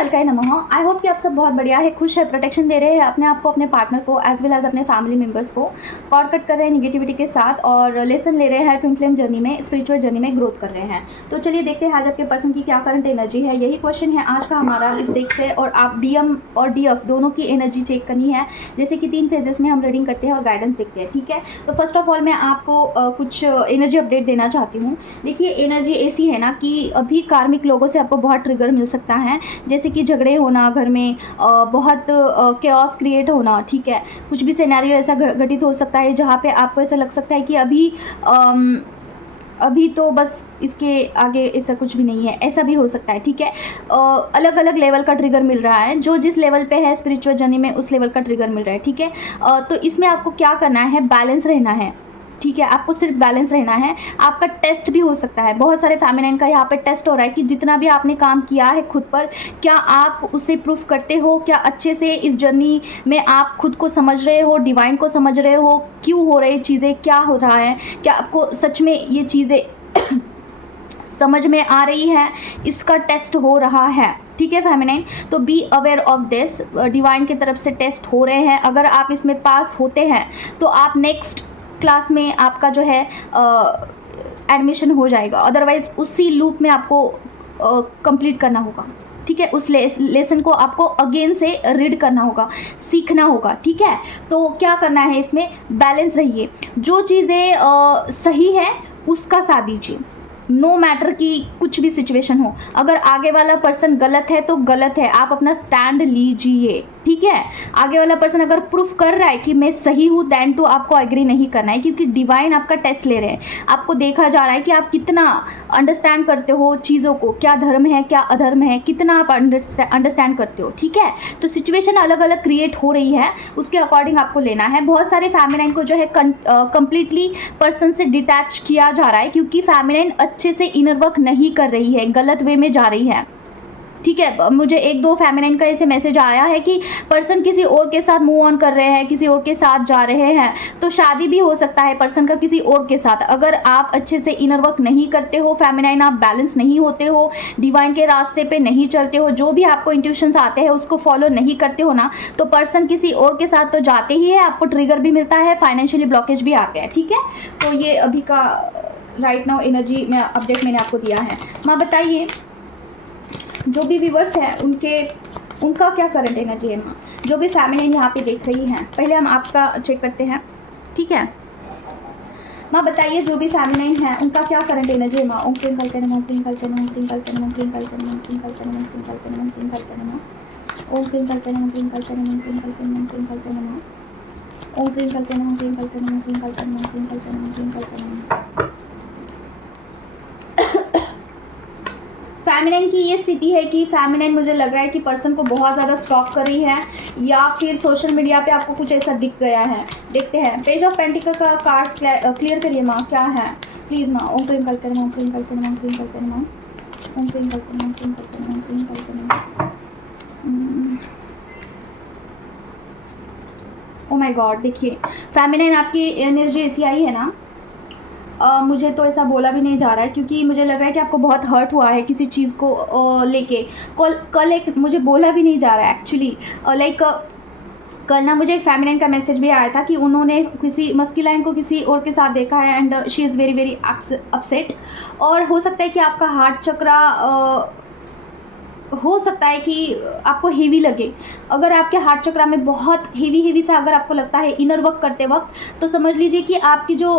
अलकाय नमः। I hope कि आप सब बहुत बढ़िया है, खुश है, प्रोटेक्शन दे रहे हैं अपने आप को, अपने पार्टनर को, एज वेल एज अपने फैमिली मेम्बर्स को। कॉर्ड कट कर रहे हैं निगेटिविटी के साथ और लेसन ले रहे हैं ट्विन फ्लेम जर्नी में, स्पिरिचुअल जर्नी में ग्रोथ कर रहे हैं। तो चलिए देखते हैं आज आपके पर्सन की क्या करंट एनर्जी है। यही क्वेश्चन है आज का हमारा इस डेक से, और आप डीएम और डीएफ दोनों की एनर्जी चेक करनी है। जैसे कि 3 फेजेस में हम रीडिंग करते हैं और गाइडेंस देखते हैं, ठीक है। तो फर्स्ट ऑफ ऑल मैं आपको कुछ एनर्जी अपडेट देना चाहती हूँ। देखिए एनर्जी ऐसी है ना कि अभी कार्मिक लोगों से आपको बहुत ट्रिगर मिल सकता है, जैसे कि झगड़े होना घर में, बहुत केओस क्रिएट होना, ठीक है। कुछ भी सिनेरियो ऐसा घटित हो सकता है जहाँ पे आपको ऐसा लग सकता है कि अभी तो बस इसके आगे ऐसा कुछ भी नहीं है, ऐसा भी हो सकता है, ठीक है। अलग अलग लेवल का ट्रिगर मिल रहा है, जो जिस लेवल पे है स्पिरिचुअल जर्नी में उस लेवल का ट्रिगर मिल रहा है, ठीक है। तो इसमें आपको क्या करना है, बैलेंस रहना है, ठीक है। आपको सिर्फ बैलेंस रहना है। आपका टेस्ट भी हो सकता है, बहुत सारे फेमिनाइन का यहाँ पे टेस्ट हो रहा है कि जितना भी आपने काम किया है खुद पर, क्या आप उसे प्रूफ करते हो, क्या अच्छे से इस जर्नी में आप खुद को समझ रहे हो, डिवाइन को समझ रहे हो, क्यों हो रही चीज़ें, क्या हो रहा है, क्या आपको सच में ये चीज़ें समझ में आ रही है, इसका टेस्ट हो रहा है, ठीक है फेमिनाइन। तो be aware of this, divine की तरफ से टेस्ट हो रहे हैं। अगर आप इसमें पास होते हैं तो आप नेक्स्ट क्लास में आपका जो है एडमिशन हो जाएगा, अदरवाइज उसी लूप में आपको कंप्लीट करना होगा, ठीक है। उस लेसन को आपको अगेन से रीड करना होगा, सीखना होगा, ठीक है। तो क्या करना है, इसमें बैलेंस रहिए। जो चीज़ें सही है उसका साथ दीजिए, नो मैटर कि कुछ भी सिचुएशन हो। अगर आगे वाला पर्सन गलत है तो गलत है, आप अपना स्टैंड लीजिए, ठीक है। आगे वाला पर्सन अगर प्रूफ कर रहा है कि मैं सही हूँ, देन टू आपको एग्री नहीं करना है, क्योंकि डिवाइन आपका टेस्ट ले रहे हैं। आपको देखा जा रहा है कि आप कितना अंडरस्टैंड करते हो चीज़ों को, क्या धर्म है क्या अधर्म है, कितना आप अंडरस्टैंड करते हो, ठीक है। तो सिचुएशन अलग अलग क्रिएट हो रही है, उसके अकॉर्डिंग आपको लेना है। बहुत सारे फेमिनाइन को जो है कंप्लीटली पर्सन से डिटैच किया जा रहा है, क्योंकि फेमिनाइन अच्छे से इनर वर्क नहीं कर रही है, गलत वे में जा रही है, ठीक है। मुझे 1-2 फेमिनाइन का ऐसे मैसेज आया है कि पर्सन किसी और के साथ मूव ऑन कर रहे हैं, किसी और के साथ जा रहे हैं, तो शादी भी हो सकता है पर्सन का किसी और के साथ। अगर आप अच्छे से इनर वर्क नहीं करते हो फेमिनाइन, आप बैलेंस नहीं होते हो, डिवाइन के रास्ते पे नहीं चलते हो, जो भी आपको इंट्यूशंस आते हैं उसको फॉलो नहीं करते हो ना, तो पर्सन किसी और के साथ तो जाते ही है, आपको ट्रिगर भी मिलता है, फाइनेंशियली ब्लॉकेज भी आते हैं, ठीक है। तो ये अभी का राइट नाउ एनर्जी में अपडेट मैंने आपको दिया है। माँ बताइए जो भी व्यूवर्स हैं उनका क्या करंट एनर्जी है माँ, जो भी फैमिली यहाँ पे देख रही हैं। पहले हम आपका चेक करते हैं, ठीक है माँ। बताइए जो भी फैमिली हैं उनका क्या करंट एनर्जी है माँ। ओम क्लीं कल्पे नमः, क्लीं कल्पे नमः, क्लीं कल्पे नमः, क्लीं कल्पे नमः, क्लीं कल्पे नमः, क्लीं कल्पे नमः, क्लीं कल्पे नमः। ओम क्लीं कल्पे नमः, क्लीं कल्पे नमः, क्लीं कल्पे नमः, क्लीं कल्पे नमः। ओम क्लीं कल्पे नमः, क्लीं कल्पे नमः, क्लीं कल्पे नमः, क्लीं कल्पे नमः, क्लीं कल्पे नमः। फेमिनाइन की ये स्थिति है कि फेमिनाइन मुझे लग रहा है कि पर्सन को बहुत ज़्यादा स्टॉक कर रही है, या फिर सोशल मीडिया पे आपको कुछ ऐसा दिख गया है। देखते हैं पेज ऑफ पेंटिकल का कार्ड क्लियर करिए माँ, क्या है प्लीज़ माँ। ओम क्लीं कल्पे नमः, क्लीं कल्पे नमः, क्लीं कल्पे नमः। ओम क्लीं कल्पे नमः, क्लीं कल्पे नमः, क्लीं कल्पे नमः। ओ माय गॉड, देखिए फेमिनाइन आपकी एनर्जी ऐसी आई है ना, मुझे तो ऐसा बोला भी नहीं जा रहा है, क्योंकि मुझे लग रहा है कि आपको बहुत हर्ट हुआ है किसी चीज़ को लेके। कल एक मुझे बोला भी नहीं जा रहा है एक्चुअली, लाइक कल ना मुझे एक फेमिनाइन का मैसेज भी आया था कि उन्होंने किसी मस्कुलाइन को किसी और के साथ देखा है, and she is very very upset. और हो सकता है कि आपका हार्ट चक्रा हो सकता है कि आपको हेवी लगे। अगर आपके हार्ट चक्रा में बहुत हेवी सा अगर आपको लगता है इनर वर्क करते वक्त, तो समझ लीजिए कि आपकी जो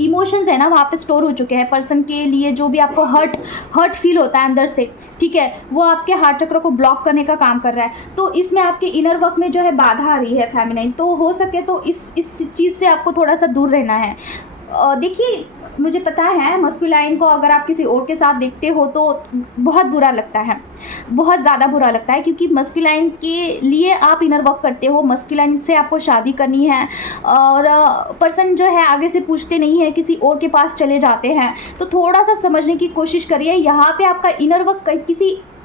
इमोशंस है ना वहाँ पे स्टोर हो चुके हैं। पर्सन के लिए जो भी आपको हर्ट फील होता है अंदर से, ठीक है, वो आपके हार्ट चक्र को ब्लॉक करने का काम कर रहा है। तो इसमें आपके इनर वर्क में जो है बाधा आ रही है फेमिनाइन। तो हो सके तो इस चीज़ से आपको थोड़ा सा दूर रहना है। देखिए मुझे पता है मस्कुलाइन को अगर आप किसी और के साथ देखते हो तो बहुत बुरा लगता है, बहुत ज़्यादा बुरा लगता है, क्योंकि मस्कुलाइन के लिए आप इनर वर्क करते हो, मस्कुलाइन से आपको शादी करनी है, और पर्सन जो है आगे से पूछते नहीं है, किसी और के पास चले जाते हैं। तो थोड़ा सा समझने की कोशिश करिए, यहाँ पे आपका इनर वर्क किसी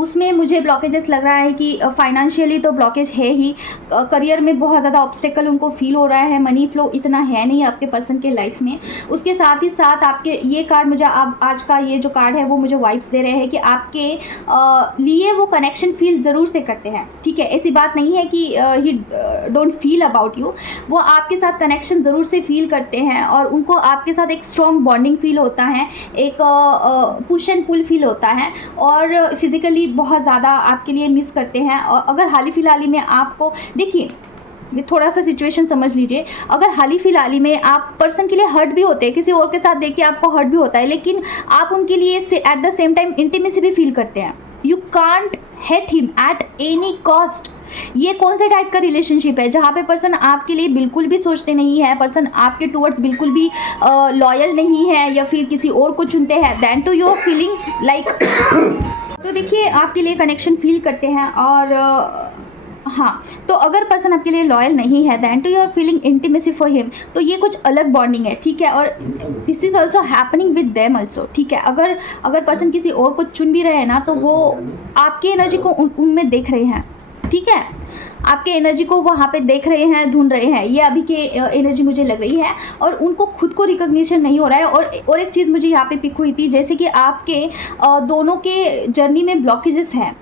उसमें मुझे ब्लॉकेजेस लग रहा है कि फाइनेंशियली तो ब्लॉकेज है ही, करियर में बहुत ज़्यादा ऑब्स्टेकल उनको फील हो रहा है, मनी फ्लो इतना है नहीं आपके पर्सन के लाइफ में। उसके साथ ही साथ आपके ये कार्ड मुझे अब आज का ये जो कार्ड है वो मुझे वाइब्स दे रहे हैं कि आपके लिए वो कनेक्शन फील ज़रूर से करते हैं, ठीक है। ऐसी बात नहीं है कि ही डोंट फील अबाउट यू, वो आपके साथ कनेक्शन ज़रूर से फील करते हैं और उनको आपके साथ एक स्ट्रॉन्ग बॉन्डिंग फील होता है, एक पुश एंड पुल फील होता है और फिज़िकली बहुत ज़्यादा आपके लिए मिस करते हैं। और अगर हाल ही फिलहाल में आपको देखिए, थोड़ा सा सिचुएशन समझ लीजिए, अगर हाल ही फिलहाल में आप पर्सन के लिए हर्ट भी होते हैं, किसी और के साथ देख के आपको हर्ट भी होता है, लेकिन आप उनके लिए at the same time intimacy भी फील करते हैं। You can't hate him at any cost. ये कौन से टाइप का रिलेशनशिप है जहाँ पे पर्सन आपके लिए बिल्कुल भी सोचते नहीं है, पर्सन आपके टूवर्ड्स बिल्कुल भी लॉयल नहीं है या फिर किसी और को चुनते हैं, then to your feeling like तो देखिए आपके लिए कनेक्शन फील करते हैं। और हाँ, तो अगर पर्सन आपके लिए लॉयल नहीं है then to your feeling intimacy for him, तो ये कुछ अलग बॉन्डिंग है, ठीक है। और this is also happening with them also, ठीक है। अगर पर्सन किसी और को चुन भी रहे हैं ना, तो वो आपकी एनर्जी को उनमें देख रहे हैं, ठीक है, आपके एनर्जी को वहाँ पे देख रहे हैं, ढूंढ रहे हैं, ये अभी के एनर्जी मुझे लग रही है। और उनको खुद को रिकॉग्निशन नहीं हो रहा है। और एक चीज़ मुझे यहाँ पे पिक हुई थी, जैसे कि आपके दोनों के जर्नी में ब्लॉकेजेस हैं,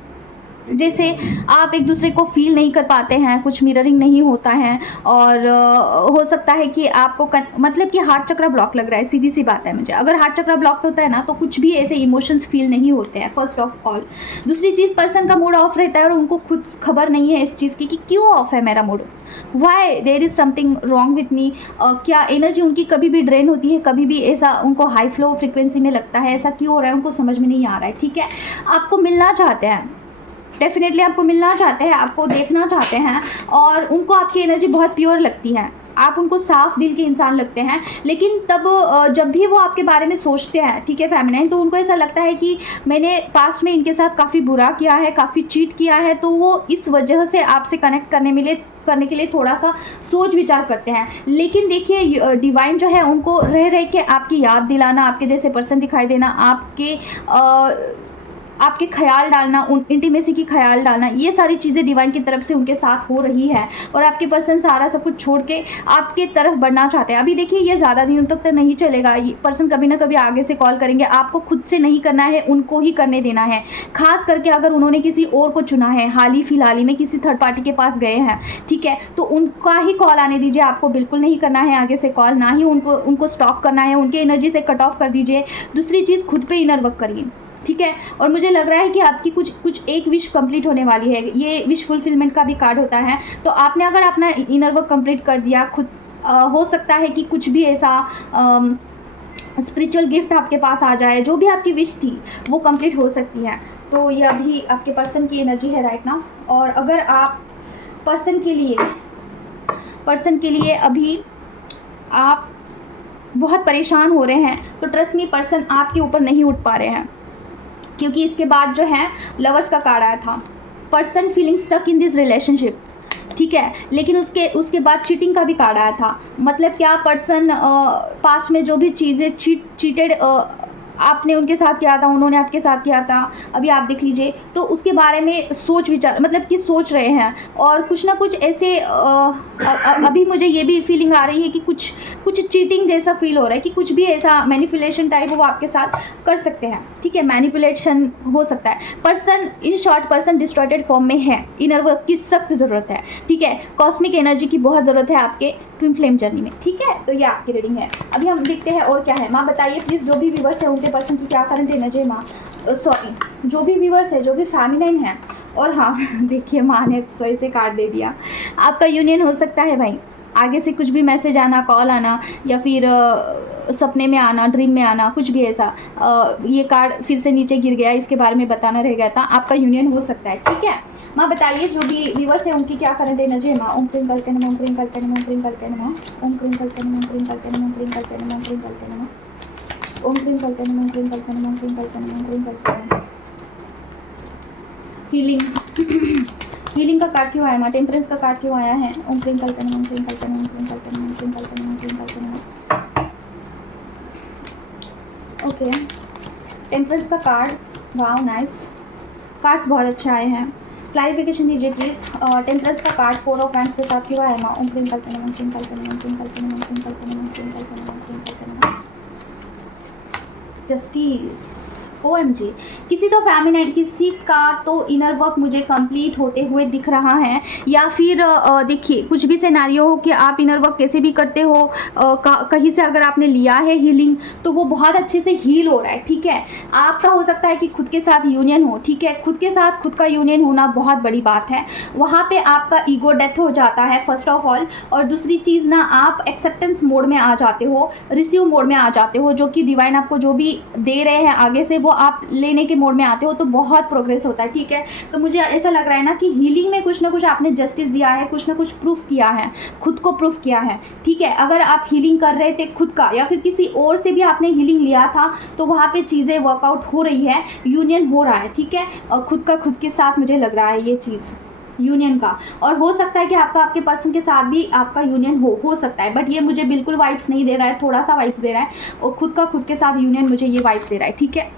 जैसे आप एक दूसरे को फील नहीं कर पाते हैं, कुछ मिररिंग नहीं होता है और हो सकता है कि आपको मतलब कि हार्ट चक्र ब्लॉक लग रहा है। सीधी सी बात है, मुझे अगर हार्ट चक्र ब्लॉक होता है ना, तो कुछ भी ऐसे इमोशंस फील नहीं होते हैं, फर्स्ट ऑफ ऑल। दूसरी चीज़, पर्सन का मूड ऑफ रहता है और उनको खुद खबर नहीं है इस चीज़ की कि क्यों ऑफ है मेरा mood, why there is something wrong with me. क्या एनर्जी उनकी कभी भी ड्रेन होती है, कभी भी ऐसा उनको हाई फ्लो फ्रिक्वेंसी में लगता है, ऐसा क्यों हो रहा है उनको समझ में नहीं आ रहा है, ठीक है। आपको मिलना चाहते हैं, डेफिनेटली आपको मिलना चाहते हैं, आपको देखना चाहते हैं और उनको आपकी एनर्जी बहुत प्योर लगती है, आप उनको साफ दिल के इंसान लगते हैं। लेकिन तब जब भी वो आपके बारे में सोचते हैं, ठीक है फेमिनाइन, तो उनको ऐसा लगता है कि मैंने पास्ट में इनके साथ काफ़ी बुरा किया है, काफ़ी चीट किया है, तो वो इस वजह से आपसे कनेक्ट करने के लिए थोड़ा सा सोच विचार करते हैं। लेकिन देखिए डिवाइन जो है उनको रह रह के आपकी याद दिलाना, आपके जैसे पर्सन दिखाई देना, आपके ख्याल डालना, उन इंटीमेसी की ख्याल डालना, ये सारी चीज़ें डिवाइन की तरफ से उनके साथ हो रही है। और आपके पर्सन सारा सब कुछ छोड़ के आपके तरफ बढ़ना चाहते हैं। अभी देखिए ये ज़्यादा दिनों तक तो नहीं चलेगा, ये पर्सन कभी ना कभी आगे से कॉल करेंगे। आपको खुद से नहीं करना है, उनको ही करने देना है। खास करके अगर उन्होंने किसी और को चुना है, हाल ही फिलहाल में किसी थर्ड पार्टी के पास गए हैं, ठीक है, तो उनका ही कॉल आने दीजिए। आपको बिल्कुल नहीं करना है आगे से कॉल, ना ही उनको स्टॉप करना है, उनके एनर्जी से कट ऑफ कर दीजिए। दूसरी चीज़, खुद पे इनर वर्क करिए, ठीक है। और मुझे लग रहा है कि आपकी कुछ एक विश कंप्लीट होने वाली है। ये विश फुलफिलमेंट का भी कार्ड होता है। तो आपने अगर अपना इनर वर्क कंप्लीट कर दिया खुद, हो सकता है कि कुछ भी ऐसा स्पिरिचुअल गिफ्ट आपके पास आ जाए, जो भी आपकी विश थी वो कंप्लीट हो सकती है। तो ये अभी आपके पर्सन की एनर्जी है राइट नाउ। और अगर आप पर्सन के लिए अभी आप बहुत परेशान हो रहे हैं, तो ट्रस्ट मी, पर्सन आपके ऊपर नहीं उठ पा रहे हैं, क्योंकि इसके बाद जो है लवर्स का कार्ड आया था। Person feeling stuck in this relationship, ठीक है। लेकिन उसके बाद चीटिंग का भी कार्ड आया था। मतलब क्या, पर्सन पास्ट में जो भी चीज़ें चीटेड आपने उनके साथ किया था, उन्होंने आपके साथ किया था, अभी आप देख लीजिए, तो उसके बारे में सोच विचार, मतलब कि सोच रहे हैं। और कुछ ना कुछ ऐसे अभी मुझे ये भी फीलिंग आ रही है कि कुछ चीटिंग जैसा फील हो रहा है, कि कुछ भी ऐसा मैनिपुलेशन टाइप वो आपके साथ कर सकते हैं, ठीक है। मैनिपुलेशन हो सकता है। Person, in short, person distorted form में है, इनर वर्क की सख्त ज़रूरत है, ठीक है। कॉस्मिक एनर्जी की बहुत ज़रूरत है आपके ट्विन फ्लेम जर्नी में, ठीक है। तो ये आपकी रीडिंग है। अभी हम देखते हैं और क्या है। माँ बताइए प्लीज़, जो भी व्यूवर्स है उनके पर्सन की क्या करंट एनर्जी है माँ, सॉरी जो भी व्यूवर्स है, जो भी फेमिनाइन है। और हाँ देखिए, माँ ने सॉरी से कार्ड दे दिया। आपका यूनियन हो सकता है भाई, आगे से कुछ भी मैसेज आना, कॉल आना, या फिर सपने में आना, ड्रीम में आना, कुछ भी ऐसा। ये कार्ड फिर से नीचे गिर गया, इसके बारे में बताना रह गया था। आपका यूनियन हो सकता है, ठीक है। माँ बताइए जो भी व्यूवर्स है उनकी क्या करंट एनर्जी है माँ। ओम क्रीम कल्कन नमः, ओम क्रीम कल्कन नमः, ओम क्रीम कल्कन नमः, ओम क्रीम कल्कन नमः, ओम क्रीम कल्कन नमः, ओम क्रीम कल्कन नमः, ओम क्रीम कल्कन नमः, ओम क्रीम कल्कन नमः, ओम क्रीम कल्कन नमः, ओम क्रीम कल्कन नमः, ओम क्रीम कल्कन नमः। हीलिंग का कार्ड क्यों आया माँ? टेम्परेंस का कार्ड क्यों आया है? ओम क्रीम कल्कन नमः, ओम क्रीम कल्कन नमः, ओम क्रीम कल्कन नमः, ओम क्रीम कल्कन नमः, ओम क्रीम कल्कन नमः। ओके, टेम्परेंस का कार्ड, वाओ नाइस। कार्ड्स बहुत अच्छे आए हैं, क्लैरिफिकेशन दीजिए प्लीज़। टेम्परेंस का कार्ड 4 ऑफ हैंड्स के साथ क्यों आया माँ? ओम क्लीम कल्पना ओम क्लीम कल्पना ओम क्लीम कल्पना ओम क्लीम कल्पना ओम क्लीम कल्पना ओम क्लीम कल्पना। जस्टिस, OMG, किसी तो फेमिनाइन, किसी का तो इनर वर्क मुझे कंप्लीट होते हुए दिख रहा है, या फिर देखिए कुछ भी सिनेरियो हो कि आप इनर वर्क कैसे भी करते हो, कहीं से अगर आपने लिया है हीलिंग तो वो बहुत अच्छे से हील हो रहा है, ठीक है। आपका हो सकता है कि खुद के साथ यूनियन हो, ठीक है, खुद के साथ खुद का यूनियन होना बहुत बड़ी बात है। वहाँ पे आपका ईगो डेथ हो जाता है फर्स्ट ऑफ ऑल, और दूसरी चीज़ ना आप एक्सेप्टेंस मोड में आ जाते हो, रिसीव मोड में आ जाते हो, जो कि डिवाइन आपको जो भी दे रहे हैं आगे से वो आप लेने के मोड में आते हो, तो बहुत प्रोग्रेस होता है, ठीक है। तो मुझे ऐसा लग रहा है ना कि हीलिंग में कुछ ना कुछ आपने जस्टिस दिया है, कुछ ना कुछ प्रूफ किया है, खुद को प्रूफ किया है, ठीक है। अगर आप हीलिंग कर रहे थे खुद का या फिर किसी और से भी आपने हीलिंग लिया था, तो वहाँ पे चीज़ें वर्कआउट हो रही है, यूनियन हो रहा है, ठीक है। और खुद का खुद के साथ मुझे लग रहा है ये चीज़ यूनियन का, और हो सकता है कि आपका आपके पर्सन के साथ भी आपका यूनियन हो सकता है, बट ये मुझे बिल्कुल वाइब्स नहीं दे रहा है, थोड़ा सा वाइब्स दे रहा है, और खुद का खुद के साथ यूनियन मुझे ये वाइब्स दे रहा है, ठीक है।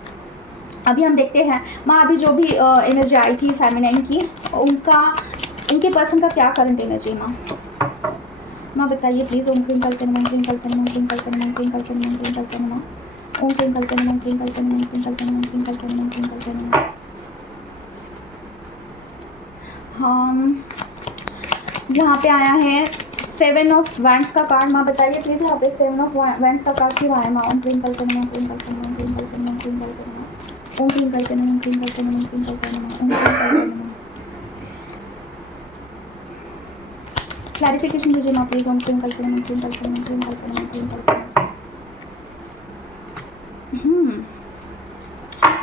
अभी हम देखते हैं माँ, अभी जो भी एनर्जी आई थी फेमिनाइन की, उनके पर्सन का क्या करंट एनर्जी माँ बताइए प्लीज़। ओम क्लीम कल्पना ओम क्लीम कल्पना ओम क्लीम कल्पना ओम क्लीम कल्पना ओम क्लीम कल्पना ओम क्लीम कल्पना ओम क्लीम कल्पना ओम क्लीम कल्पना ओम क्लीम कल्पना ओम क्लीम कल्पना। हम यहाँ पे आया है 7 ऑफ वैंड्स का कार्ड, माँ बताइए प्लीज़ यहाँ पे 7 ऑफ वैंड्स का कार्ड क्यों आया माँ? ओम क्लीम कल्पना ओम क्लीम कल्पना ओम क्लीम कल्पना ओम क्लीम कल्पना ओम क्लीम कल्पना ओम क्लीम कल्पना ओम क्लीम कल्पना ओम क्लीम कल्पना। क्लैरिफिकेशन दीजिए माँ प्लीज़। ओम क्लीम कल्पना ओम क्लीम कल्पना ओम क्लीम कल्पना ओम क्लीम कल्पना।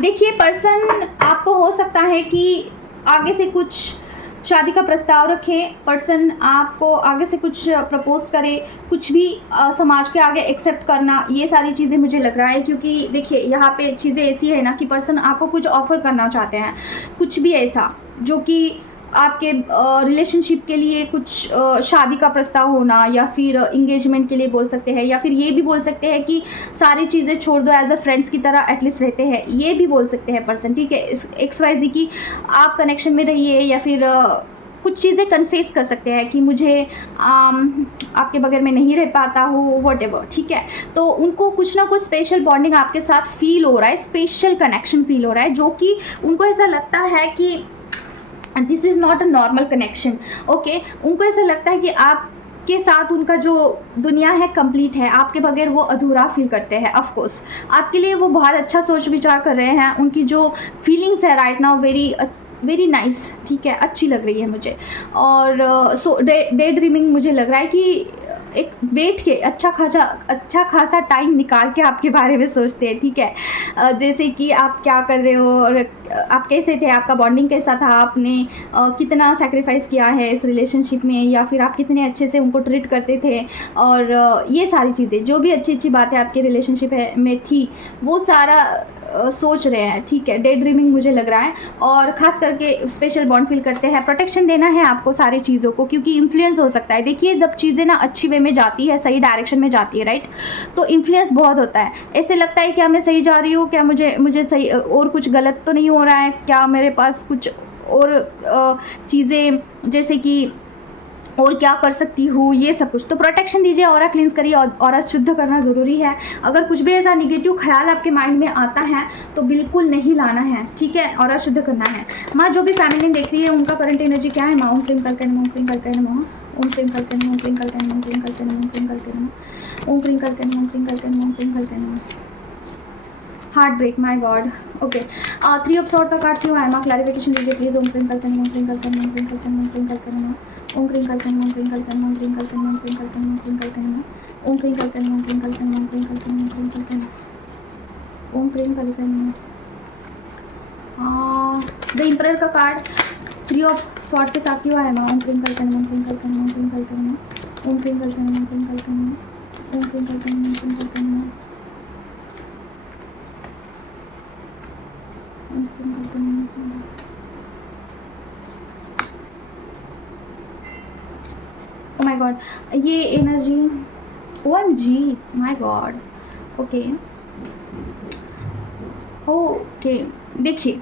देखिए पर्सन आपको हो सकता है कि आगे से कुछ शादी का प्रस्ताव रखे, पर्सन आपको आगे से कुछ प्रपोज करे, कुछ भी समाज के आगे एक्सेप्ट करना, ये सारी चीज़ें मुझे लग रहा है। क्योंकि देखिए यहाँ पे चीज़ें ऐसी है ना कि पर्सन आपको कुछ ऑफ़र करना चाहते हैं, कुछ भी ऐसा जो कि आपके रिलेशनशिप के लिए कुछ शादी का प्रस्ताव होना, या फिर इंगेजमेंट के लिए बोल सकते हैं, या फिर ये भी बोल सकते हैं कि सारी चीज़ें छोड़ दो, एज अ फ्रेंड्स की तरह एटलीस्ट रहते हैं, ये भी बोल सकते हैं पर्सन, ठीक है। XYZ की आप कनेक्शन में रहिए, या फिर कुछ चीज़ें कन्फेस कर सकते हैं कि मुझे आपके बगैर में नहीं रह पाता हूँ, वॉटेवर, ठीक है। तो उनको कुछ ना कुछ स्पेशल बॉन्डिंग आपके साथ फील हो रहा है, स्पेशल कनेक्शन फील हो रहा है, जो कि उनको ऐसा लगता है कि this is not a normal connection, okay. उनको ऐसा लगता है कि आप के साथ उनका जो दुनिया है कंप्लीट है, आपके बगैर वो अधूरा फील करते हैं। ऑफ कोर्स आपके लिए वो बहुत अच्छा सोच विचार कर रहे हैं, उनकी जो फीलिंग्स है राइट नाउ वेरी नाइस, ठीक है, अच्छी लग रही है मुझे। और डे ड्रीमिंग मुझे लग रहा है कि एक बैठ के अच्छा खासा टाइम निकाल के आपके बारे में सोचते हैं, ठीक है। जैसे कि आप क्या कर रहे हो, और आप कैसे थे, आपका बॉन्डिंग कैसा था, आपने कितना सैक्रिफाइस किया है इस रिलेशनशिप में, या फिर आप कितने अच्छे से उनको ट्रीट करते थे, और ये सारी चीज़ें जो भी अच्छी बातें आपके रिलेशनशिप में थी, वो सारा सोच रहे हैं, ठीक है। डे ड्रीमिंग मुझे लग रहा है, और ख़ास करके स्पेशल बॉन्ड फील करते हैं। प्रोटेक्शन देना है आपको सारी चीज़ों को, क्योंकि इन्फ्लुएंस हो सकता है। देखिए जब चीज़ें ना अच्छी वे में जाती है, सही डायरेक्शन में जाती है राइट, तो इन्फ्लुएंस बहुत होता है। ऐसे लगता है क्या मैं सही जा रही हूँ, क्या मुझे सही और कुछ गलत तो नहीं हो रहा है, क्या मेरे पास कुछ और चीज़ें जैसे कि और क्या कर सकती हूँ, ये सब कुछ। तो प्रोटेक्शन दीजिए, ऑरा क्लींस करिए, ऑरा शुद्ध करना ज़रूरी है। अगर कुछ भी ऐसा निगेटिव ख्याल आपके माइंड में आता है तो बिल्कुल नहीं लाना है, ठीक है, ऑरा शुद्ध करना है। माँ जो भी फैमिली देख रही है उनका करंट एनर्जी क्या है माँ? ओम क्लीं कल्कन ओम क्लीं कल्कन ओम क्लीं कल्कन ओम क्लीं कल्कन ओम क्लीं कल्कन ओम क्लीं कल्कन ओम क्लीं कल्कन ओम क्लीं कल्कन ओम क्लीं कल्कन। Heart break, my god, okay. 3 of sword का कार्ड क्यों आया माँ? क्लैरिफिकेशन दीजिए प्लीज। ओम क्लीं कल्कन ओम क्लीं कल्कन ओम क्लीं कल्कन ओम क्लीं कल्कन ओम क्लीं कल्कन ओम क्लीं कल्कन ओम क्लीं कल्कन ओम क्लीं कल्कन ओम क्लीं कल्कन ओम क्लीं कल्कन ओम क्लीं कल्कन ओम क्लीं कल्कन ओम क्लीं कल्कन ओम क्लीं कल्कन। द एम्परर का कार्ड 3 ऑफ सॉर्ड के साथ क्यों आया माँ? ओम क्लीं कल्कन ओम क्लीं कल्कन ओम क्लीं कल्कन ओम क्लीं कल्कन ओम क्लीं कल्कन ओम क्लीं कल्कन ओम क्लीं कल्कन। Oh my God, ये energy OMG, my God, okay. देखिए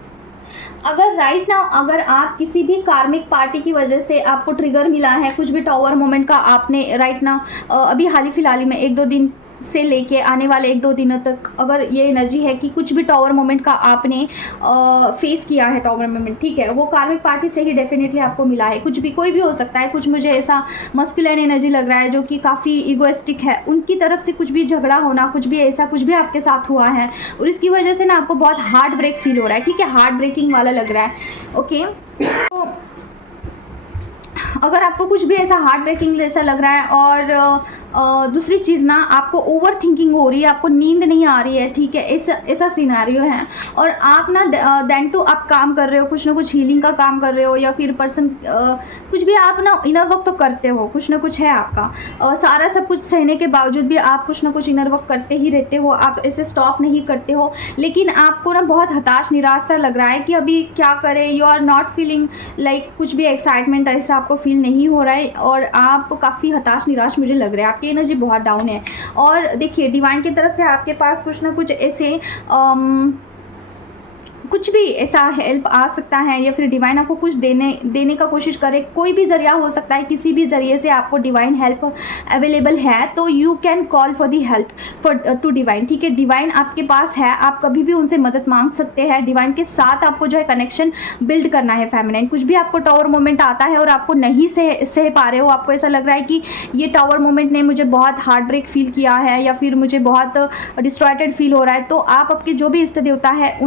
अगर राइट नाउ अगर आप किसी भी कार्मिक पार्टी की वजह से आपको ट्रिगर मिला है, कुछ भी टॉवर मोमेंट का आपने राइट नाउ अभी हाल ही फिलहाल में 1-2 दिन से लेके आने वाले 1-2 दिनों तक अगर ये एनर्जी है कि कुछ भी टॉवर मोमेंट का आपने फेस किया है, टॉवर मोमेंट, ठीक है, वो कार्मिक पार्टी से ही डेफिनेटली आपको मिला है। कुछ भी, कोई भी हो सकता है। कुछ मुझे ऐसा मस्कुलिन एनर्जी लग रहा है जो कि काफ़ी ईगोइस्टिक है, उनकी तरफ से कुछ भी झगड़ा होना, कुछ भी ऐसा कुछ भी आपके साथ हुआ है और इसकी वजह से ना आपको बहुत हार्ट ब्रेक फील हो रहा है, ठीक है, हार्ट ब्रेकिंग वाला लग रहा है। ओके, तो अगर आपको कुछ भी ऐसा हार्ट ब्रेकिंग जैसा लग रहा है और दूसरी चीज़ ना, आपको ओवर थिंकिंग हो रही है, आपको नींद नहीं आ रही है, ठीक है, ऐसा सिनेरियो है। और आप ना देन टू आप काम कर रहे हो, कुछ ना कुछ हीलिंग का काम कर रहे हो या फिर पर्सन कुछ भी आप ना इनर वर्क तो करते हो, कुछ ना कुछ है आपका। सारा सब कुछ सहने के बावजूद भी आप कुछ ना कुछ इनर वर्क करते ही रहते हो, आप ऐसे स्टॉप नहीं करते हो। लेकिन आपको ना बहुत हताश निराश सा लग रहा है कि अभी क्या करें। You are not feeling like कुछ भी एक्साइटमेंट ऐसा आपको फील नहीं हो रहा है और आप काफ़ी हताश निराश मुझे लग रहा है, आपकी एनर्जी बहुत डाउन है। और देखिए डिवाइन की तरफ से आपके पास कुछ ना कुछ ऐसे कुछ भी ऐसा हेल्प आ सकता है या फिर डिवाइन आपको कुछ देने का कोशिश करे। कोई भी ज़रिया हो सकता है, किसी भी ज़रिए से आपको डिवाइन हेल्प अवेलेबल है तो you can call for the help for to divine, ठीक है। डिवाइन आपके पास है, आप कभी भी उनसे मदद मांग सकते हैं। डिवाइन के साथ आपको जो है कनेक्शन बिल्ड करना है फेमिनाइन। कुछ भी आपको टावर मोमेंट आता है और आपको नहीं सह पा रहे हो, आपको ऐसा लग रहा है कि ये टावर मोमेंट ने मुझे बहुत हार्ट ब्रेक फील किया है या फिर मुझे बहुत डिस्ट्रॉयटेड फील हो रहा है, तो आप आपके जो भी इष्ट देवता है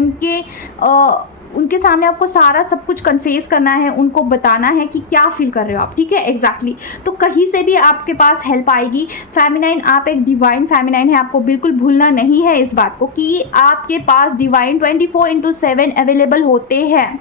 उनके सामने आपको सारा सब कुछ कन्फेस करना है, उनको बताना है कि क्या फील कर रहे हो आप, ठीक है, एग्जैक्टली। तो कहीं से भी आपके पास हेल्प आएगी। फेमिनाइन, आप एक डिवाइन फेमिनाइन है, आपको बिल्कुल भूलना नहीं है इस बात को कि आपके पास डिवाइन 24/7 अवेलेबल होते हैं।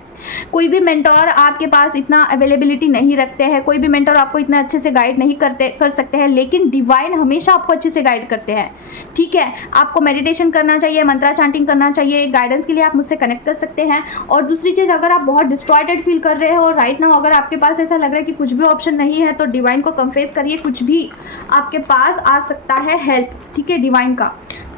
कोई भी मेंटोर आपके पास इतना अवेलेबिलिटी नहीं रखते हैं, कोई भी मेंटोर आपको इतना अच्छे से गाइड नहीं कर सकते हैं, लेकिन डिवाइन हमेशा आपको अच्छे से गाइड करते हैं, ठीक है। आपको मेडिटेशन करना चाहिए, मंत्रा चांटिंग करना चाहिए, गाइडेंस के लिए आप मुझसे कनेक्ट कर सकते हैं। और दूसरी चीज़, अगर आप बहुत डिस्ट्रॉयटेड फील कर रहे हो राइट नाउ, अगर आपके पास ऐसा लग रहा है कि कुछ भी ऑप्शन नहीं है, तो डिवाइन को कन्फेस करिए, कुछ भी आपके पास आ सकता है हेल्प, ठीक है, डिवाइन का।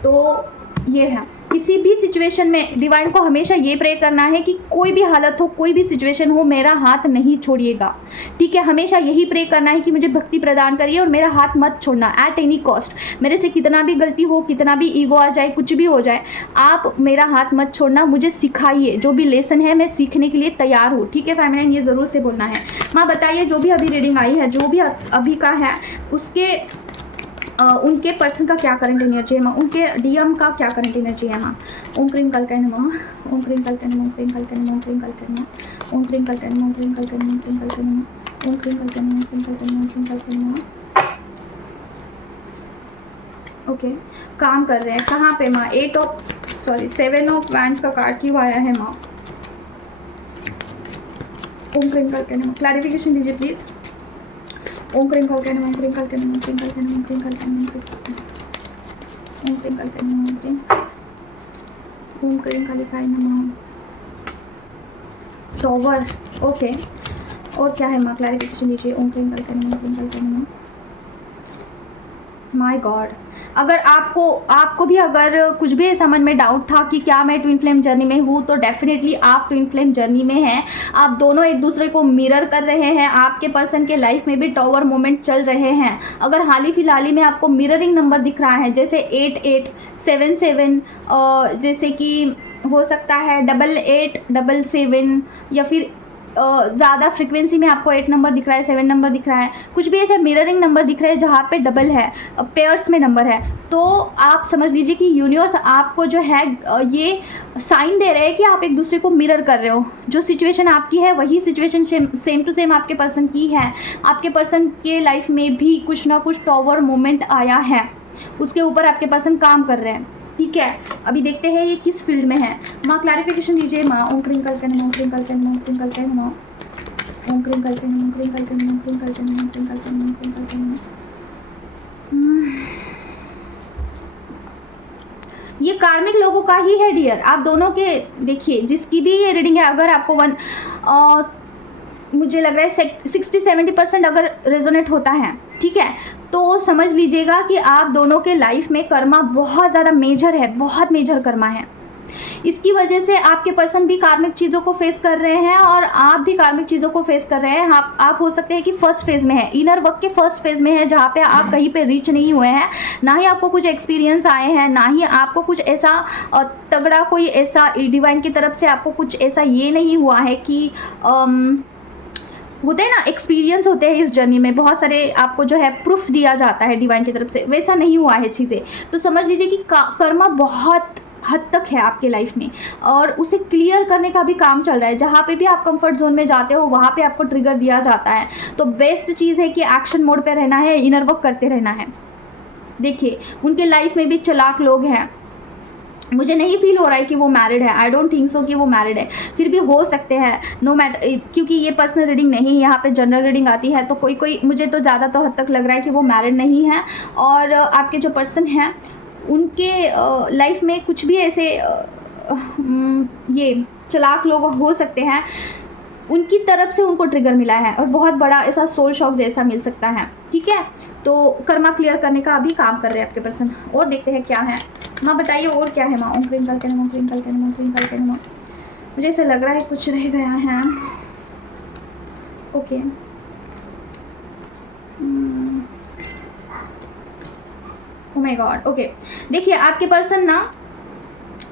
तो ये है, किसी भी सिचुएशन में डिवाइन को हमेशा ये प्रे करना है कि कोई भी हालत हो, कोई भी सिचुएशन हो, मेरा हाथ नहीं छोड़िएगा, ठीक है। हमेशा यही प्रे करना है कि मुझे भक्ति प्रदान करिए और मेरा हाथ मत छोड़ना एट एनी कॉस्ट। मेरे से कितना भी गलती हो, कितना भी ईगो आ जाए, कुछ भी हो जाए, आप मेरा हाथ मत छोड़ना, मुझे सिखाइए। जो भी लेसन है मैं सीखने के लिए तैयार हूँ, ठीक है फेमिनाइन, ये ज़रूर से बोलना है। माँ बताइए जो भी अभी रीडिंग आई है, जो भी अभी का है, उसके उनके पर्सन का क्या करंट एनर्जी है माँ, उनके डीएम का क्या करंट एनर्जी है माँ। ओम क्रीम कलकय नमः, ओम क्रीम कलकय नमः, ओम क्रीम कलकय नमः, ओम क्रीम कलकय नमः, ओम क्रीम कलकय नमः, ओम क्रीम कलकय नमः, ओम क्रीम कलकय नमः, ओम क्रीम कलकय नमः, ओम क्रीम कलकय नमः, ओम क्रीम कलकय नमः। ओके, काम कर रहे हैं कहाँ पे माँ। 7 ऑफ वैंड्स का कार्ड क्यों आया है माँ। ओम क्रीम कलकय नमः, क्लैरिफिकेशन दीजिए प्लीज़। ओम क्रीम कलकय नमः, ओम क्रीम कलकय नमः, ओम क्रीम कलकय नमः, ओम क्रीम कलकय नमः, ओम क्रीम कलकय नमः, ओम क्रीम कालिकाय नमः। टॉवर, ओके, और क्या है माँ, क्लैरिफिकेशन दीजिए। ओम क्रीम कलकय नमः, ओम क्रीम कलकय नमः। माय गॉड, अगर आपको भी अगर कुछ भी ऐसा मन में डाउट था कि क्या मैं ट्विन फ्लेम जर्नी में हूँ, तो डेफिनेटली आप ट्विन फ्लेम जर्नी में हैं। आप दोनों एक दूसरे को मिरर कर रहे हैं, आपके पर्सन के लाइफ में भी टावर मोमेंट चल रहे हैं। अगर हाल ही फिलहाल में आपको मिररिंग नंबर दिख रहा है, जैसे 8877, जैसे कि हो सकता है 8877 या फिर ज़्यादा फ्रिक्वेंसी में आपको 8 नंबर दिख रहा है, 7 नंबर दिख रहा है, कुछ भी ऐसे मिररिंग नंबर दिख रहे हैं जहाँ पे डबल है, पेयर्स में नंबर है, तो आप समझ लीजिए कि यूनिवर्स आपको जो है ये साइन दे रहे हैं कि आप एक दूसरे को मिरर कर रहे हो। जो सिचुएशन आपकी है वही सिचुएशन सेम टू सेम आपके पर्सन की है। आपके पर्सन के लाइफ में भी कुछ ना कुछ टावर मोमेंट आया है, उसके ऊपर आपके पर्सन काम कर रहे हैं, ठीक है। अभी देखते हैं ये किस फील्ड में है। माँ क्लैरिफिकेशन दीजिए माँ। ओम क्रीम कलकय नमः, ओम क्रीम कलकय नमः, ओम क्रीम कलकय नमः, ओम क्रीम कलकय नमः, ओम क्रीम कलकय नमः, ओम क्रीम कलकय नमः, ओम क्रीम कलकय नमः, ओम क्रीम कलकय नमः। ये कार्मिक लोगों का ही है डियर, आप दोनों के देखिए, जिसकी भी ये रीडिंग है, अगर आपको मुझे लग रहा है 60-70% अगर रेजोनेट होता है, ठीक है, तो समझ लीजिएगा कि आप दोनों के लाइफ में कर्मा बहुत ज़्यादा मेजर है, बहुत मेजर कर्मा है, इसकी वजह से आपके पर्सन भी कार्मिक चीज़ों को फेस कर रहे हैं और आप भी कार्मिक चीज़ों को फेस कर रहे हैं। आप हो सकते हैं कि फर्स्ट फेज़ में है, इनर वर्क के फर्स्ट फेज़ में है, जहाँ पे आप कहीं पे रीच नहीं हुए हैं, ना ही आपको कुछ एक्सपीरियंस आए हैं, ना ही आपको कुछ ऐसा तगड़ा कोई ऐसा डिवाइन की तरफ से आपको कुछ ऐसा ये नहीं हुआ है कि होते हैं ना एक्सपीरियंस होते हैं इस जर्नी में, बहुत सारे आपको जो है प्रूफ दिया जाता है डिवाइन की तरफ से, वैसा नहीं हुआ है चीज़ें। तो समझ लीजिए कि कर्मा बहुत हद तक है आपके लाइफ में और उसे क्लियर करने का भी काम चल रहा है। जहाँ पे भी आप कंफर्ट जोन में जाते हो वहाँ पे आपको ट्रिगर दिया जाता है। तो बेस्ट चीज़ है कि एक्शन मोड पे रहना है, इनर वर्क करते रहना है। देखिए उनके लाइफ में भी चालाक लोग हैं, मुझे नहीं फील हो रहा है कि वो मैरिड है, आई डोंट थिंक सो कि वो मैरिड है, फिर भी हो सकते हैं नो मैटर, क्योंकि ये पर्सनल रीडिंग नहीं, यहाँ पे जनरल रीडिंग आती है। तो कोई मुझे तो ज़्यादा तो हद तक लग रहा है कि वो मैरिड नहीं है। और आपके जो पर्सन हैं उनके लाइफ में कुछ भी ऐसे ये चालाक लोग हो सकते हैं, उनकी तरफ से उनको ट्रिगर मिला है और बहुत बड़ा ऐसा सोल शॉक जैसा मिल सकता है। ठीक है, तो कर्मा क्लियर करने का अभी काम कर रहे हैं आपके पर्सन। और देखते हैं क्या है माँ, बताइए और क्या है माँ। ओम क्रीम कल कहना, ओम क्रीम कल कहना, ओम क्रीम कल कहना। मुझे ऐसा लग रहा है कुछ रह गया है। Okay oh my god. Okay देखिए आपके पर्सन ना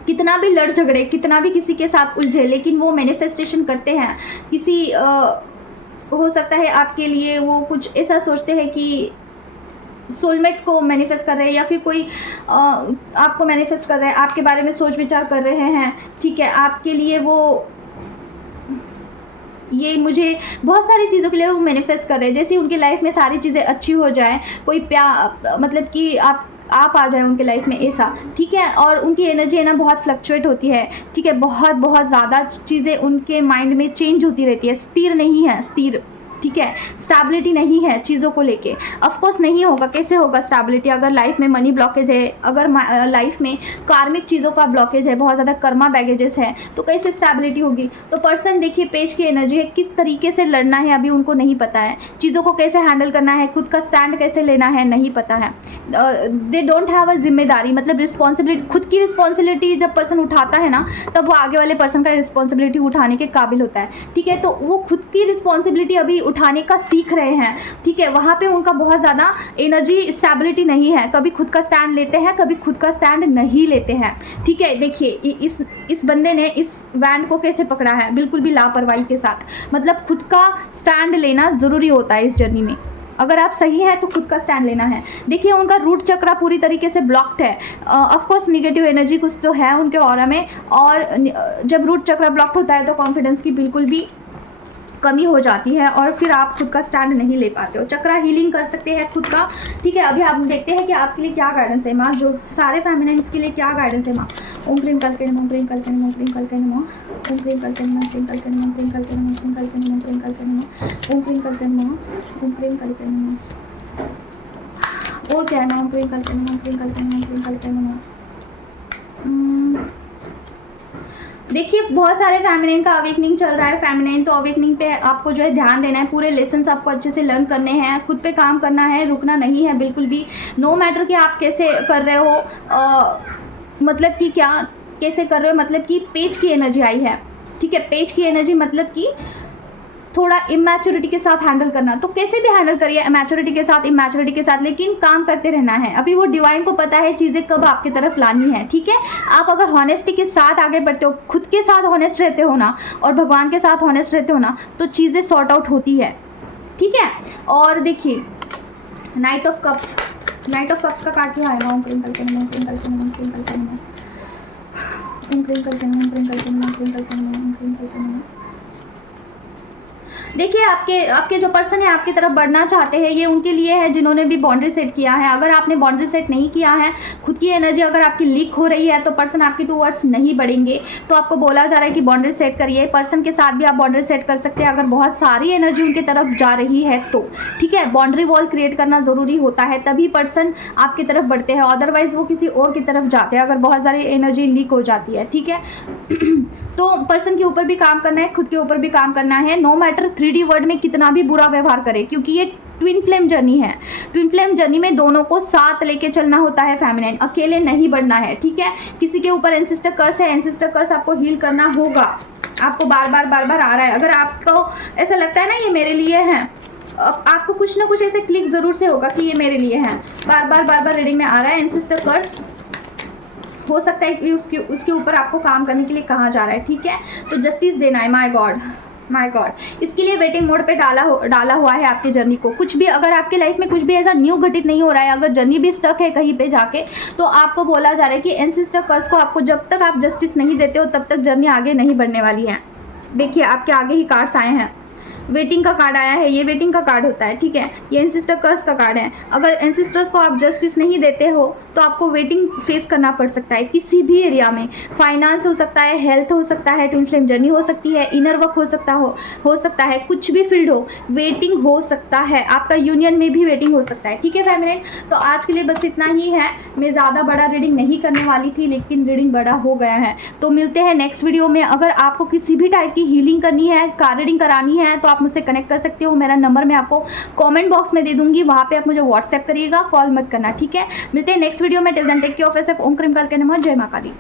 कितना भी लड़ झगड़े, कितना भी किसी के साथ उलझे, लेकिन वो मैनिफेस्टेशन करते हैं। किसी हो सकता है आपके लिए वो कुछ ऐसा सोचते हैं कि सोलमेट को मैनिफेस्ट कर रहे हैं, या फिर कोई आपको मैनिफेस्ट कर रहे हैं, आपके बारे में सोच विचार कर रहे हैं। ठीक है, आपके लिए वो ये मुझे बहुत सारी चीज़ों के लिए वो मैनिफेस्ट कर रहे हैं, जैसे उनकी लाइफ में सारी चीज़ें अच्छी हो जाए, कोई प्यार मतलब कि आप आ जाए उनके लाइफ में ऐसा। ठीक है, और उनकी एनर्जी है ना बहुत फ्लक्चुएट होती है। ठीक है, बहुत ज़्यादा चीज़ें उनके माइंड में चेंज होती रहती है, स्थिर नहीं है, स्थिर। ठीक है, स्टेबिलिटी नहीं है चीज़ों को लेके। ऑफकोर्स नहीं होगा, कैसे होगा स्टेबिलिटी अगर लाइफ में मनी ब्लॉकेज है, अगर लाइफ में कार्मिक चीज़ों का ब्लॉकेज है, बहुत ज़्यादा कर्मा बैगेजेस है, तो कैसे स्टेबिलिटी होगी। तो पर्सन देखिए पेज की एनर्जी है, किस तरीके से लड़ना है अभी उनको नहीं पता है, चीज़ों को कैसे हैंडल करना है, खुद का स्टैंड कैसे लेना है नहीं पता है। दे डोंट हैव अ जिम्मेदारी, मतलब रिस्पॉन्सिबिलिटी, खुद की रिस्पॉन्सिबिलिटी जब पर्सन उठाता है ना तब वो आगे वाले पर्सन का रिस्पॉन्सिबिलिटी उठाने के काबिल होता है। ठीक है, तो वो खुद की रिस्पॉन्सिबिलिटी अभी उठाने का सीख रहे हैं। ठीक है, वहाँ पे उनका बहुत ज़्यादा एनर्जी स्टेबिलिटी नहीं है, कभी खुद का स्टैंड लेते हैं, कभी खुद का स्टैंड नहीं लेते हैं। ठीक है, देखिए इस बंदे ने इस वैन को कैसे पकड़ा है, बिल्कुल भी लापरवाही के साथ। मतलब खुद का स्टैंड लेना ज़रूरी होता है इस जर्नी में। अगर आप सही है तो खुद का स्टैंड लेना है। देखिए उनका रूट चक्रा पूरी तरीके से ब्लॉक्ड है। ऑफकोर्स निगेटिव एनर्जी कुछ तो है उनके ऑरा में, और जब रूट चक्रा ब्लॉक्ड होता है तो कॉन्फिडेंस की बिल्कुल भी कमी हो जाती है और फिर आप खुद का स्टैंड नहीं ले पाते हो। चक्रा हीलिंग कर सकते हैं खुद का। ठीक है, अभी आप देखते हैं कि आपके लिए क्या गाइडेंस है माँ, जो सारे फेमिनाइन्स के लिए क्या गाइडेंस है माँ। ओम क्रीम कल कहना, ओम क्रीम कल कहना, ओम क्रीम कल कहना, ओम क्रीम कल कहना, ओम क्रीम कल कहना, ओम क्रीम कल कहना, ओम क्रीम कल कहना, ओम क्रीम कल कहना, ओम क्रीम कल कहना, ओम क्रीम कल कहना। और क्या है ना, ओम क्रीम कल कहना, ओम क्रीम कल कहना, ओम क्रीम कल कहना। देखिए बहुत सारे फेमिनिन का अवेकनिंग चल रहा है। फेमिनिन तो अवेकनिंग पे आपको जो है ध्यान देना है, पूरे लेसन्स आपको अच्छे से लर्न करने हैं, खुद पे काम करना है, रुकना नहीं है बिल्कुल भी। नो मैटर कि आप कैसे कर रहे हो, मतलब कि क्या कैसे कर रहे हो, मतलब कि पेज की एनर्जी आई है। ठीक है, पेज की एनर्जी मतलब कि थोड़ा इमैच्योरिटी के साथ हैंडल करना, तो कैसे भी हैंडल करिए मैच्योरिटी के साथ, इमैच्योरिटी के साथ, लेकिन काम करते रहना है। अभी वो डिवाइन को पता है चीज़ें कब आपकी तरफ लानी है। ठीक है, आप अगर हॉनेस्टी के साथ आगे बढ़ते हो, खुद के साथ हॉनेस्ट रहते हो ना और भगवान के साथ हॉनेस्ट रहते हो ना, तो चीज़ें सॉर्ट आउट होती है। ठीक है, और देखिए night of cups, night of cups का कार्ड क्या आएगा। ओम क्रीम कल कहना, ओम क्रीम कल कहना, ओम क्रीम कल कहना, ओम क्रीम कल कहना, ओम क्रीम कल कहना, ओम क्रीम कल कहना, ओम क्रीम कल कहना। देखिए आपके जो पर्सन है आपकी तरफ बढ़ना चाहते हैं, ये उनके लिए है जिन्होंने भी बाउंड्री सेट किया है। अगर आपने बाउंड्री सेट नहीं किया है, खुद की एनर्जी अगर आपकी लीक हो रही है, तो पर्सन आपकी टूवर्ड्स नहीं बढ़ेंगे। तो आपको बोला जा रहा है कि बाउंड्री सेट करिए। पर्सन के साथ भी आप बाउंड्री सेट कर सकते हैं अगर बहुत सारी एनर्जी उनकी तरफ जा रही है तो। ठीक है, बाउंड्री वॉल क्रिएट करना ज़रूरी होता है, तभी पर्सन आपकी तरफ बढ़ते हैं, अदरवाइज वो किसी और की तरफ जाते हैं अगर बहुत सारी एनर्जी लीक हो जाती है। ठीक है तो पर्सन के ऊपर भी काम करना है, खुद के ऊपर भी काम करना है। नो मैटर 3D वर्ल्ड में कितना भी बुरा व्यवहार करे, क्योंकि ये ट्विन फ्लेम जर्नी है। ट्विन फ्लेम जर्नी में दोनों को साथ लेके चलना होता है फेमिनाइन, अकेले नहीं बढ़ना है, ठीक है। किसी के ऊपर एंसेस्टर कर्स है, एंसेस्टर कर्स आपको हील करना होगा, आपको बार बार आ रहा है। अगर आपको ऐसा लगता है ना ये मेरे लिए है, आपको कुछ ना कुछ ऐसे क्लिक ज़रूर से होगा कि ये मेरे लिए है, बार बार रीडिंग में आ रहा है। एंसेस्टर कर्स हो सकता है कि उसके ऊपर आपको काम करने के लिए कहा जा रहा है, ठीक है। तो जस्टिस देना है, माय गॉड, इसके लिए वेटिंग मोड पे डाला हुआ है आपकी जर्नी को। कुछ भी अगर आपके लाइफ में कुछ भी ऐसा न्यू घटित नहीं हो रहा है, अगर जर्नी भी स्टक है कहीं पे जाके, तो आपको बोला जा रहा है कि एंसेस्टर कर्स को आपको जब तक आप जस्टिस नहीं देते हो तब तक जर्नी आगे नहीं बढ़ने वाली है। देखिए आपके आगे ही कार्ड्स आए हैं, वेटिंग का कार्ड आया है, ये वेटिंग का कार्ड होता है, ठीक है। ये एंसेस्टर कर्स का कार्ड है। अगर एंसेस्टर्स को आप जस्टिस नहीं देते हो तो आपको वेटिंग फेस करना पड़ सकता है किसी भी एरिया में। फाइनेंस हो सकता है, हेल्थ हो सकता है, ट्विन फ्लेम जर्नी हो सकती है, इनर वर्क हो सकता है, कुछ भी फील्ड हो, वेटिंग हो सकता है, आपका यूनियन में भी वेटिंग हो सकता है, ठीक है फेमिनिन। तो आज के लिए बस इतना ही है। मैं ज़्यादा बड़ा रीडिंग नहीं करने वाली थी, लेकिन रीडिंग बड़ा हो गया है। तो मिलते हैं नेक्स्ट वीडियो में। अगर आपको किसी भी टाइप की हीलिंग करनी है, कार रीडिंग करानी है, तो आप मुझसे कनेक्ट कर सकते हो। मेरा नंबर मैं आपको कमेंट बॉक्स में दे दूंगी, वहां पे आप मुझे व्हाट्सएप करिएगा, कॉल मत करना, ठीक है। मिलते हैं नेक्स्ट वीडियो में। Till then take care of yourself. ओम क्रीम काल के नमः। जय मां काली।